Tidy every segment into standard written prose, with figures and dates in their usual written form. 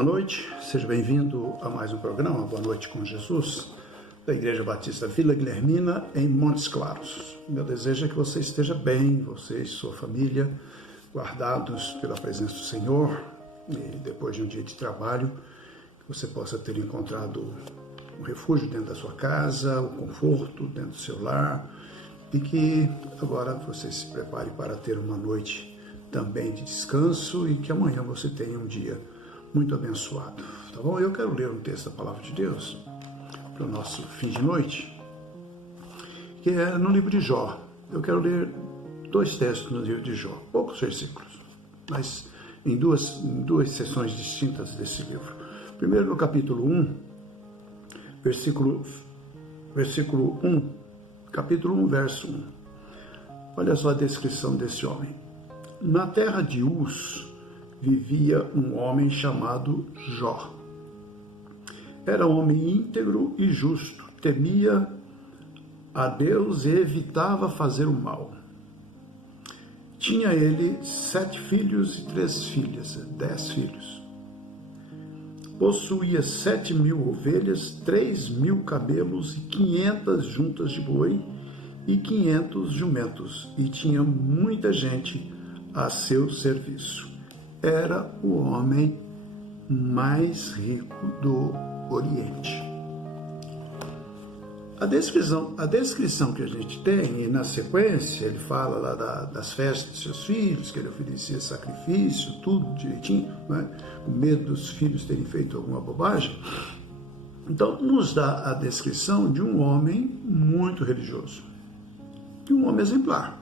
Boa noite, seja bem-vindo a mais um programa, Boa Noite com Jesus, da Igreja Batista Vila Guilhermina, em Montes Claros. Meu desejo é que você esteja bem, você e sua família, guardados pela presença do Senhor, e depois de um dia de trabalho, que você possa ter encontrado um refúgio dentro da sua casa, o conforto dentro do seu lar, e que agora você se prepare para ter uma noite também de descanso e que amanhã você tenha um dia muito abençoado, tá bom? Eu quero ler um texto da Palavra de Deus para o nosso fim de noite, que é no livro de Jó. Eu quero ler dois textos no livro de Jó, poucos versículos, mas em duas sessões distintas desse livro. Primeiro no capítulo 1, versículo 1, capítulo 1, verso 1. Olha só a descrição desse homem. Na terra de Uz vivia um homem chamado Jó. Era um homem íntegro e justo, temia a Deus e evitava fazer o mal. Tinha ele 7 filhos e 3 filhas, 10 filhos. Possuía 7.000 ovelhas, 3.000 camelos e 500 juntas de boi e 500 jumentos, e tinha muita gente a seu serviço. Era o homem mais rico do Oriente. A descrição que a gente tem, e na sequência ele fala lá das festas de seus filhos, que ele oferecia sacrifício, tudo direitinho, né? Com medo dos filhos terem feito alguma bobagem. Então nos dá a descrição de um homem muito religioso, de um homem exemplar,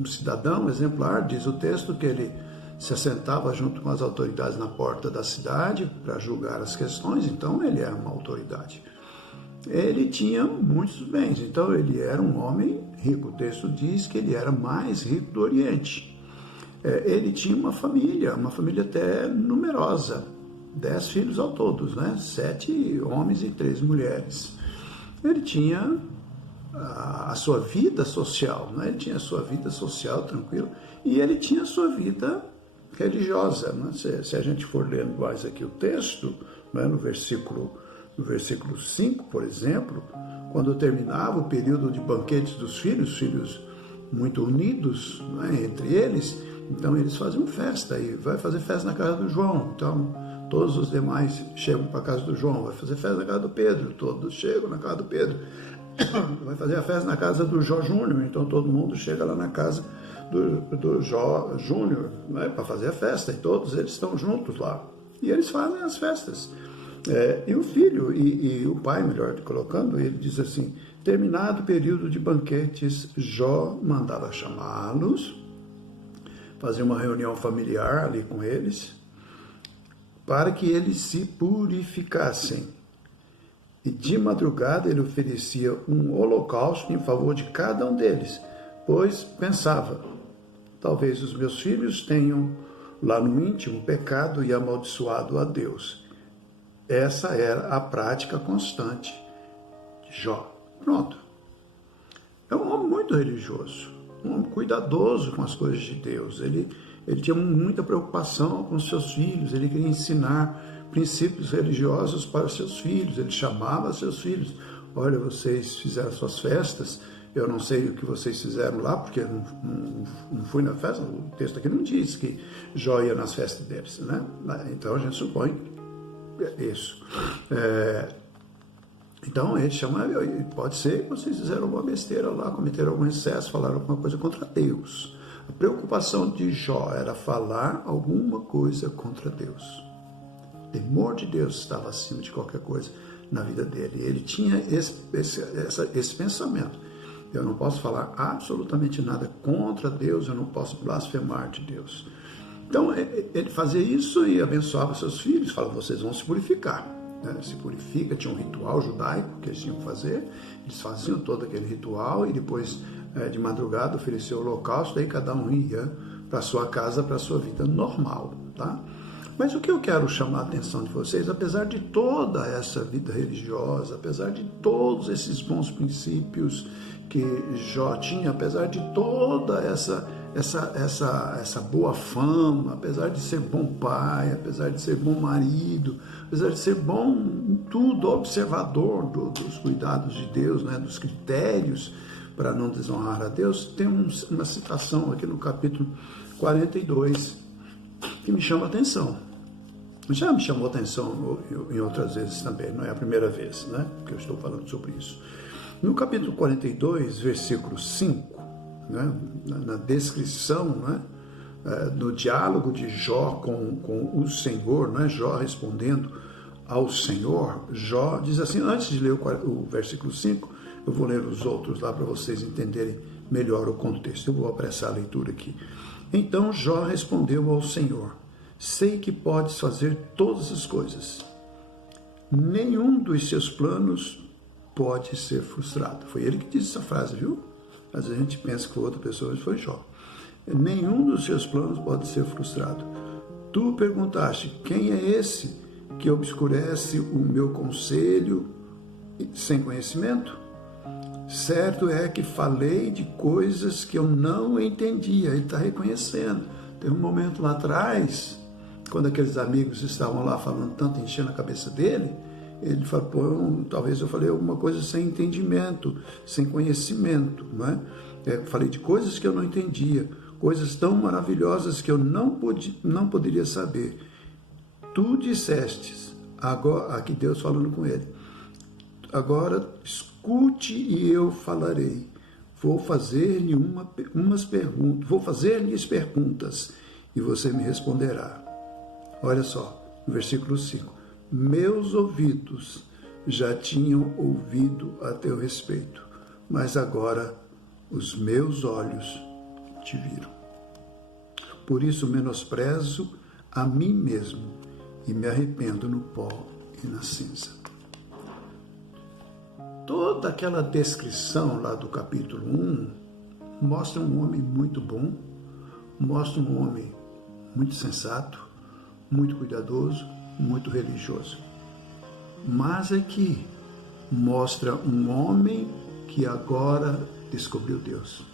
um cidadão exemplar. Diz o texto que ele se assentava junto com as autoridades na porta da cidade para julgar as questões, então ele era uma autoridade. Ele tinha muitos bens, então ele era um homem rico. O texto diz que ele era mais rico do Oriente. Ele tinha uma família até numerosa, 10 filhos ao todo, né? 7 homens e 3 mulheres. Ele tinha a sua vida social, né? Ele tinha a sua vida social tranquilo, e ele tinha a sua vida religiosa, né? Se a gente for lendo mais aqui o texto, né? no versículo 5, por exemplo, quando terminava o período de banquetes dos filhos muito unidos, né? entre eles, então eles faziam festa, e vai fazer festa na casa do João, então todos os demais chegam para a casa do João, vai fazer festa na casa do Pedro, todos chegam na casa do Pedro, vai fazer a festa na casa do Jó Júnior, então todo mundo chega lá na casa do Jó Júnior, né, para fazer a festa, e todos eles estão juntos lá, e eles fazem as festas. E o filho, e o pai, melhor colocando, ele diz assim: terminado o período de banquetes, Jó mandava chamá-los, fazer uma reunião familiar ali com eles, para que eles se purificassem. E de madrugada ele oferecia um holocausto em favor de cada um deles, pois pensava: talvez os meus filhos tenham lá no íntimo pecado e amaldiçoado a Deus. Essa era a prática constante de Jó. Pronto. É um homem muito religioso, um homem cuidadoso com as coisas de Deus. Ele tinha muita preocupação com os seus filhos, ele queria ensinar princípios religiosos para os seus filhos. Ele chamava seus filhos: olha, vocês fizeram suas festas, eu não sei o que vocês fizeram lá, porque eu não fui na festa. O texto aqui não diz que Jó ia nas festas deles, né? Então a gente supõe isso. Então ele chamava: pode ser que vocês fizeram alguma besteira lá, cometeram algum excesso, falaram alguma coisa contra Deus. A preocupação de Jó era falar alguma coisa contra Deus. O temor de Deus estava acima de qualquer coisa na vida dele. Ele tinha esse pensamento: eu não posso falar absolutamente nada contra Deus, eu não posso blasfemar de Deus. Então ele fazia isso e abençoava seus filhos, falava: vocês vão se purificar, né? Se purifica. Tinha um ritual judaico que eles tinham que fazer, eles faziam todo aquele ritual, e depois de madrugada oferecia o holocausto, daí cada um ia para a sua casa, para a sua vida normal, tá? Mas o que eu quero chamar a atenção de vocês, apesar de toda essa vida religiosa, apesar de todos esses bons princípios que Jó tinha, apesar de toda essa essa boa fama, apesar de ser bom pai, apesar de ser bom marido, apesar de ser bom em tudo, observador dos cuidados de Deus, né, dos critérios para não desonrar a Deus, tem uma citação aqui no capítulo 42 que me chama a atenção. Já me chamou a atenção em outras vezes também, não é a primeira vez, né, que eu estou falando sobre isso. No capítulo 42, versículo 5, né, na descrição, né, do diálogo de Jó com o Senhor, né, Jó respondendo ao Senhor, Jó diz assim, antes de ler o versículo 5, eu vou ler os outros lá para vocês entenderem melhor o contexto. Eu vou apressar a leitura aqui. Então Jó respondeu ao Senhor, sei que podes fazer todas as coisas. Nenhum dos seus planos pode ser frustrado. Foi ele que disse essa frase, viu? Às vezes a gente pensa que foi outra pessoa, mas foi Jó. Nenhum dos seus planos pode ser frustrado. Tu perguntaste, quem é esse que obscurece o meu conselho sem conhecimento? Certo é que falei de coisas que eu não entendia. Ele está reconhecendo. Teve um momento lá atrás, quando aqueles amigos estavam lá falando tanto, enchendo a cabeça dele, ele falou, pô, talvez eu falei alguma coisa sem entendimento, sem conhecimento, não é? Falei de coisas que eu não entendia, coisas tão maravilhosas que eu não poderia saber. Tu dissestes, agora, aqui Deus falando com ele, agora escute e eu falarei. Vou fazer-lhes perguntas e você me responderá. Olha só, no versículo 5. Meus ouvidos já tinham ouvido a teu respeito, mas agora os meus olhos te viram. Por isso menosprezo a mim mesmo e me arrependo no pó e na cinza. Toda aquela descrição lá do capítulo 1 mostra um homem muito bom, mostra um homem muito sensato, muito cuidadoso, muito religioso. Mas aqui mostra um homem que agora descobriu Deus.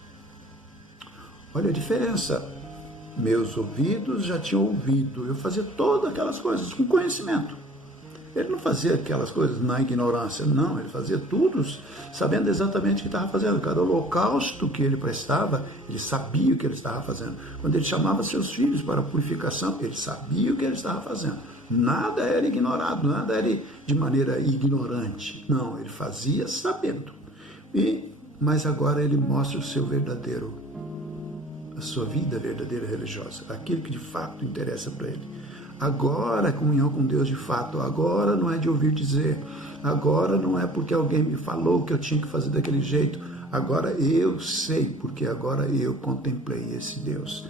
Olha a diferença. Meus ouvidos já tinham ouvido. Eu fazia todas aquelas coisas com conhecimento. Ele não fazia aquelas coisas na ignorância, não. Ele fazia tudo sabendo exatamente o que estava fazendo. Cada holocausto que ele prestava, ele sabia o que ele estava fazendo. Quando ele chamava seus filhos para a purificação, ele sabia o que ele estava fazendo. Nada era ignorado, nada era de maneira ignorante. Não, ele fazia sabendo. Mas agora ele mostra o seu verdadeiro, a sua vida verdadeira religiosa, aquilo que de fato interessa para ele. Agora a comunhão com Deus de fato, agora não é de ouvir dizer, agora não é porque alguém me falou que eu tinha que fazer daquele jeito, agora eu sei, porque agora eu contemplei esse Deus.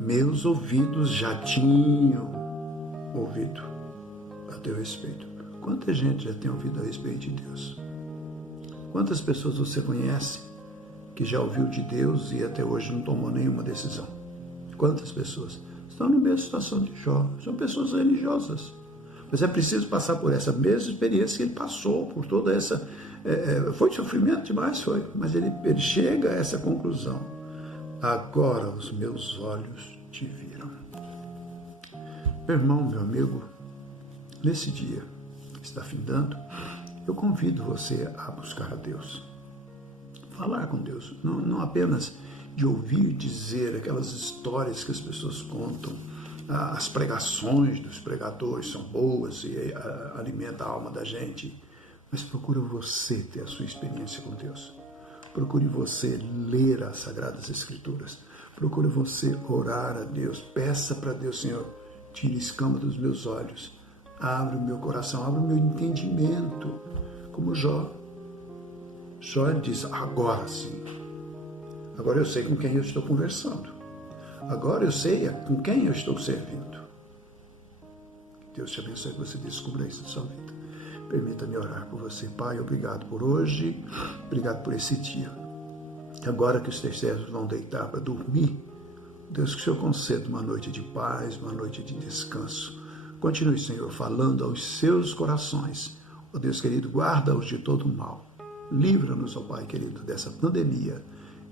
Meus ouvidos já tinham ouvido a teu respeito. Quanta gente já tem ouvido a respeito de Deus? Quantas pessoas você conhece que já ouviu de Deus e até hoje não tomou nenhuma decisão? Quantas pessoas estão na mesma situação de Jó? São pessoas religiosas. Mas é preciso passar por essa mesma experiência que ele passou, por toda essa... foi sofrimento demais, foi. Mas ele chega a essa conclusão. Agora os meus olhos te viram. Meu irmão, meu amigo, nesse dia que está findando, eu convido você a buscar a Deus. Falar com Deus, não apenas de ouvir dizer aquelas histórias que as pessoas contam, as pregações dos pregadores são boas e alimenta a alma da gente, mas procura você ter a sua experiência com Deus. Procure você ler as Sagradas Escrituras. Procure você orar a Deus. Peça para Deus, Senhor, tire a escama dos meus olhos. Abre o meu coração, abre o meu entendimento. Como Jó. Jó diz, agora sim. Agora eu sei com quem eu estou conversando. Agora eu sei com quem eu estou servindo. Que Deus te abençoe, que você descubra isso na sua vida. Permita-me orar por você. Pai, obrigado por hoje. Obrigado por esse dia. Agora que os teus servos vão deitar para dormir, Deus, que o Senhor conceda uma noite de paz, uma noite de descanso. Continue, Senhor, falando aos seus corações. Ó Deus querido, guarda-os de todo o mal. Livra-nos, ó Pai querido, dessa pandemia.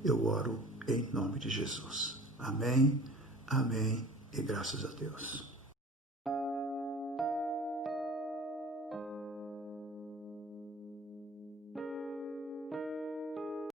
Eu oro em nome de Jesus. Amém, amém e graças a Deus.